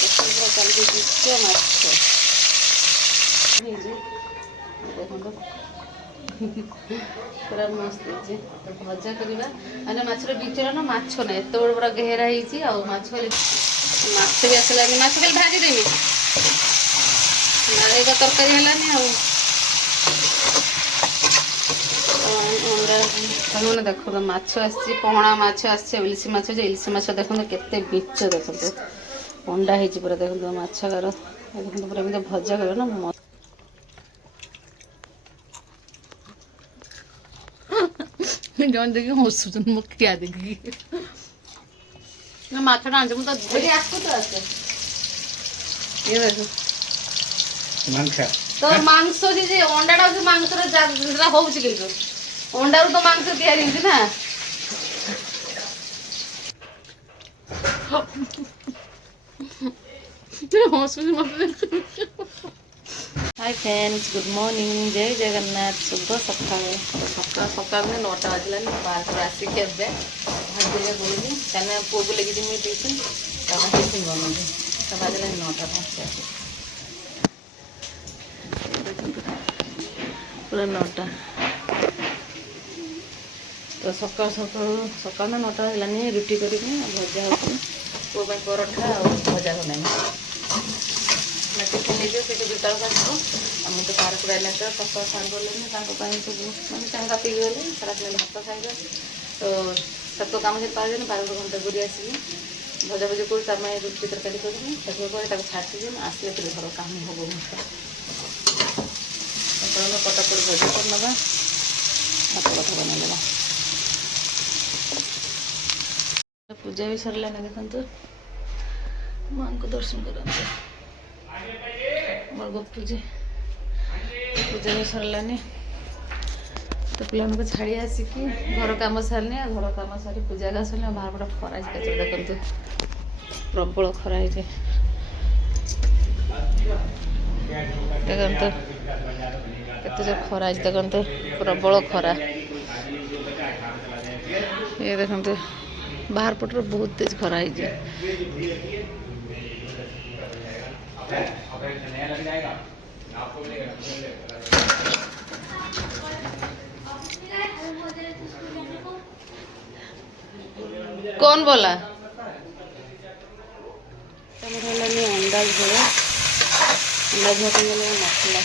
କାଲି ବିଚ ମାଛ ହେଇଛି ଦେଖନ୍ତୁ ପୁରା ମସ୍ତ ହେଇଛି। ତ ଭଜା କରିବା ମାନେ ମାଛର ବିଚରା ନା ମାଛ ନାହିଁ ଏତେ ବଡ଼ ପୁରା ଘେରା ହେଇଛି। ଆଉ ମାଛ ଖାଲି ମାଛ ବି ଆସିଲାନି ମାଛ ଖାଲି ଭାଜିଦେବି ନାଳେଇବା ତରକାରୀ ହେଲାନି ଆଉ ମାନେ ଦେଖନ୍ତୁ ମାଛ ଆସିଛି ପହଣା ମାଛ ଆସିଛି ଇଲିଶି ମାଛ ଯେ ଇଲିଶି ମାଛ ଦେଖନ୍ତୁ କେତେ ବିଚ ଦେଖନ୍ତୁ ଅଣ୍ଡା ହେଇଛି ପୁରା ଦେଖନ୍ତୁ ମାଛକାର ଦେଖନ୍ତୁ ପୁରା ଏମିତି ଭଜା କରିବ ନା ଜଣେ ଦେଖିକି ହସୁଛନ୍ତି ମୋ ଖିଆ ଦେଖିକି ମାଛଟା ଆଣିଛି ମୁଁ ତ ଆସୁ ତ ଆସେ ଇଏ ଦେଖ ତ ମାଂସ ଯେ ଅଣ୍ଡାଟା ହଉଛି ମାଂସର ହଉଛି କିନ୍ତୁ ଅଣ୍ଡାରୁ ତ ମାଂସ ତିଆରି ହେଇଛି ନା ହସୁଛି ମତେ हाय फ्रेंड्स गुड मॉर्निंग जय जगन्नाथ शुभ सकाल सकाल सकाल में 9टा बजलानी बाहर से आसिक भाजिया बोली क्या पुआ को लेकिन मुझे ट्यूशन टिफिन बनी तो बाजला 9टा पहुँचे पूरा 9टा तो सकाल सकाल सकाल में 9टा बजलानी रुटी करी भजा हो पुआ परोठा और भजा बनाई टिफिन नहीं से 2टा आसो आम तो पार्क आइला तो सकाल सार गले सब मैंने चांगा पी गले सारा भात खाइबा तो सब कम से पार पार्क घंटा बुरी आस भजा भुजी कर रुटी तरकारी करी छाड़ी आसले फिर घर काम हम पटापट भजा कर ना भात कथा बना पूजा भी सरला देखते माँ को दर्शन करते मोर गपुजी पूजा भी सरलानी तो पिला को छाड़ी आसिकी घर कम सारे घर कम सारी पूजा का सारे बाहर पटा खरा देखते प्रबल खरा देखते केते जो खरा देखते प्रबल खरा ये देखते बाहर पटर बहुत तेज खरा है कौन बोला अंडा झोल मसला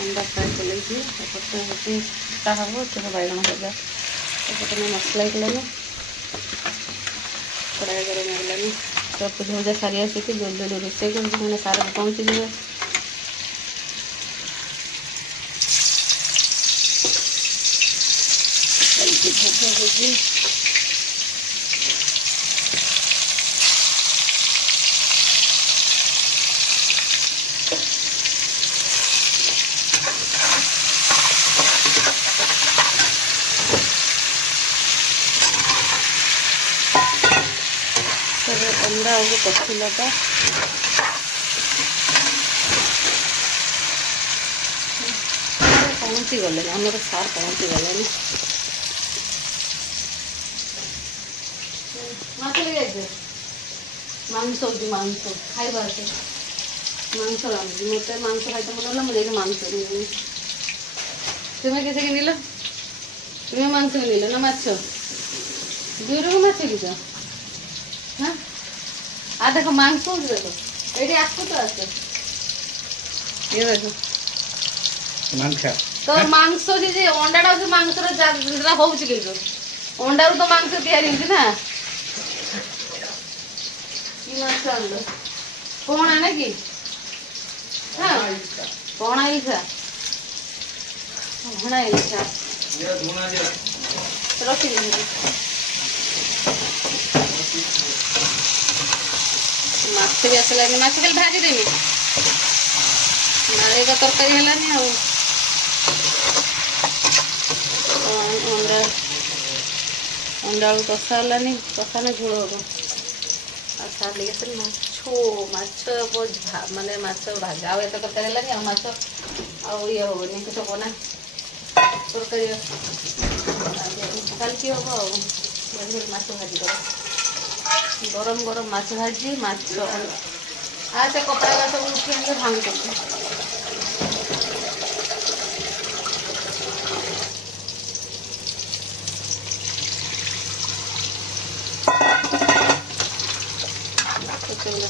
अंडा फ्राए चलती हम बैगन भजा मसला कलानी कड़ाई गरम होगलानी तो भजा सारी आसिक जल्दी जल्दी रोसे मैंने सार पहुँची जाए भजा भजी अंडा और कथिलाटा पहुँची गले आम सार पहुँची गले मांस मांस खाइबा मांस मत मांस खाई मन मुझे मांस तुम्हें किसे कि तुम्हें मांस कि ना माछ दुई रकम माछ कि हाँ आ देखो मांस देखो ये आसो तो आस ये देखो तो मांस जे अंडाटा हूँ मांसर हूँ कि अंडारू तो मांस तैयारी ना पहना ना कि हाँ पहना इच्छा पहना इच्छा रखी माछ भी आसलानी माछ खाली भाजीदेवी नाड़ेगा तरकारी हेलानी अंडा अंडा आलू कषा हेलानी कषा ना झोल हम आ सार लेके माछ माने माछ भाजा आउ एत तरकारी हेलानी माछ आउ ये हेनी किस बना तरकारी कल कि हम माछ भाजी दे गरम गरम माछ भाजी माछ आज कपड़ा का सब उठी आने भांग करते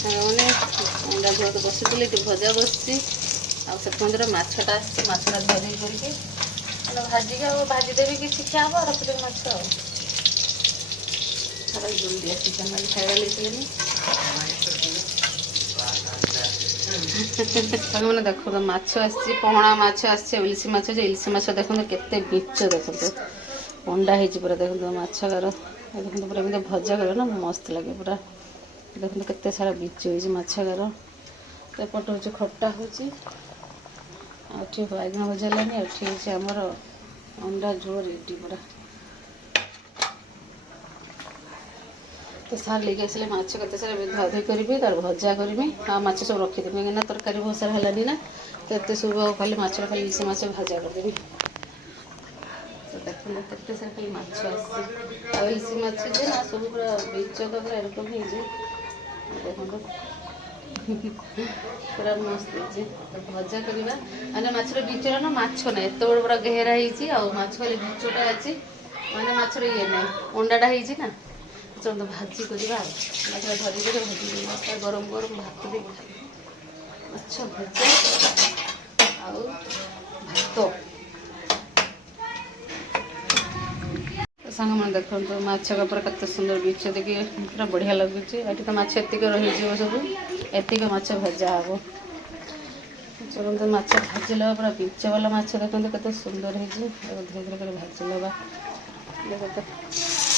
मैंने अंडा झोल बसी भजा बसची आंदर मछटा मछटा धरी करके भाजिक भाजीदेवी कि खिया हम रखिदेवी माछ जल्दी आसी खाଇବା लेकिन मैंने देखो तो माछ आसी पहणा माछ आसी इलिशी माछ इलिशी माछ देखो केते बीच देखो अंडा हो पूरा देखो माछकार देखो पूरा एमती भजा कर ना मस्त लगे पूरा देखो केते सारा बीच हो माछकार एपट हूँ खट्टा हूँ बैगन भजा लानी आमर अंडा झोल रेडी पूरा तो सार लेके आसे माछ केते सारा धुआ धुई करी तार भजा करी माछ सब रखीदेवी कहीं तरकारी बहुत सारा है ना तो एत सब खाली माछ खाली इलिशी माछ भजा करदेवी तो देखो केते सारा खाली माछ आसी इलिशी माछ ना सब पूरा बीच पूरा एरकम देखो पूरा मस्त है भजा करवा मैंने माछर बीचर ना माछ ना एत बड़ पूरा घेरा होछ खाली बीचटा अच्छी मैंने माछर ये ना अंडाटा होना तो भाजी करवा धरिक भाजी गरम गरम भात दे माछ भजा आउ भात सांग मैंने देखो माछ का पूरा कत सुंदर बीच देखिए पूरा बढ़िया लगुच ये तो माछ एतिक रही सब एतिक माछ भजा हे चलते माछ भाजिल पूरा बीच वाला माछ देखते केते सुंदर है धीरे धीरे कर भाजिल देखते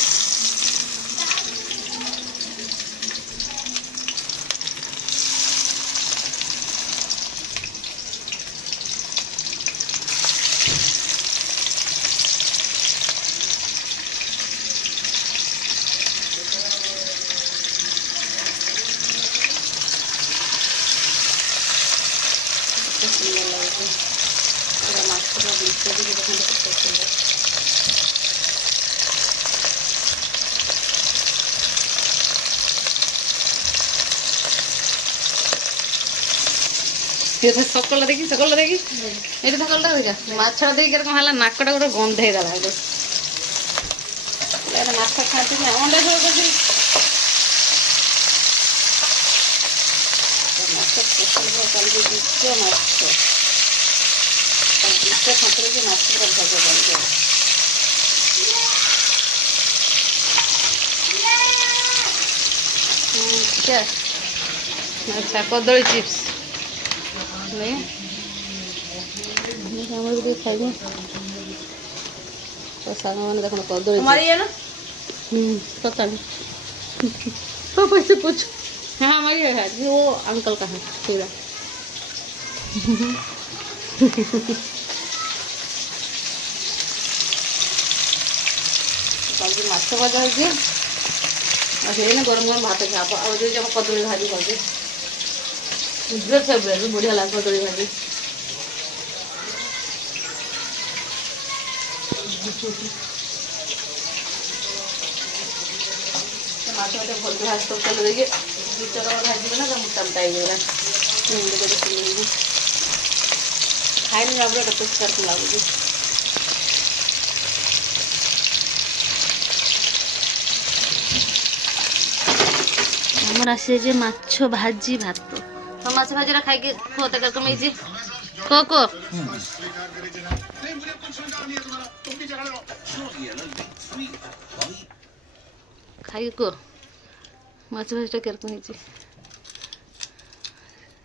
सुंदर लगे पूरा माछर बीच भी देखते कितने सुंदर सकल देखी ये सकल देखा माछटा देखिए कौन है नाकटा गोटे गंधेदा भाग माछ खाती ना अंडा झोल कर चलिए बीच माछ बीच खातर की माछ पूरा भजा क्या अच्छा कदली चिप्स नहीं खाइए तो साग मैंने देखो कदली पता नहीं पापा से पूछ हाँ हमारी है वो अंकल का है पूरा माछ भजा हो गरम गरम भात खा जो कदली भाजी भाजी फेवरेट बढ़िया लगे कदली भाजी माछ गोटे भल भाज कर तेल देखिए बीचर भाजी ना मोटा मोटा होगा खाई पूरा केते सुंदर लगुच आमर आसी माछ भाजी भात तो माछ भाजी खाई खो तक कमी खो खो खाई को माछ भाजी केरक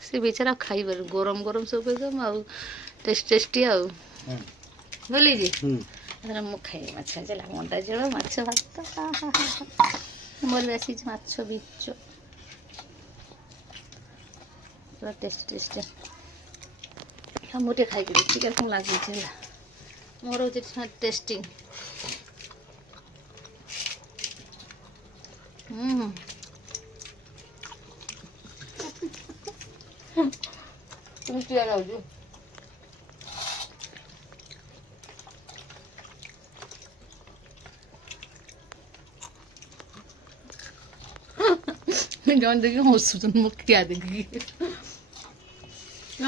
से बेचारा खाई गरम गरम सब एकदम आउ टेस्टी आउ बोली मु खाई माछ भाजी अंडा झोल माछ भात मोर आसी माछ बीच पूरा टेस्टी मुझे खाई देखी कौन लगे मोर हो टेस्टिंग टेस्टी लगे ଜଣେ ଦେଖିକି ହସୁଛନ୍ତି ମୁଁ ଖିଆ ଦେଖିକି।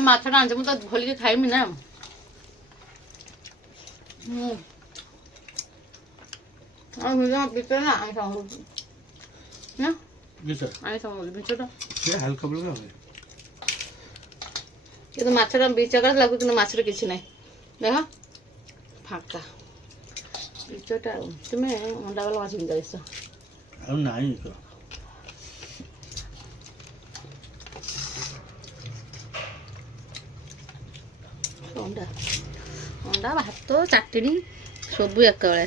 ମାଛଟା ଆଣିଛି ମୁଁ ତ ଭଲିକି ଖାଇମି ନା। ଆଉ ଭିତରେ ନା ଆଇଁଷ ନା ଆଇଁଷ ବିଚଟା ହାଲକା ଫୁଲକା ହୁଏ। କିନ୍ତୁ ମାଛଟା ବିଚ ଲାଗୁଛି କିନ୍ତୁ ମାଛରେ କିଛି ନାହିଁ ଦେଖ ଫାଙ୍କା ବିଚଟା। ଆଉ ତୁମେ ଅଣ୍ଡା ବାଲା ମାଛ କିଣି ଆସିଛ ଆଉ ନାହିଁ ତ। ଅଣ୍ଡା ଅଣ୍ଡା ଭାତ ଚାଟଣି ସବୁ ଏକାବେଳେ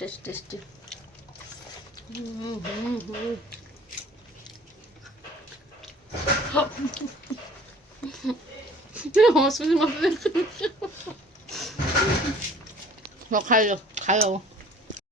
ଟେଷ୍ଟି ଟେଷ୍ଟି। ହସୁଛି ମତେ ଖାଇବ ଖାଇବ।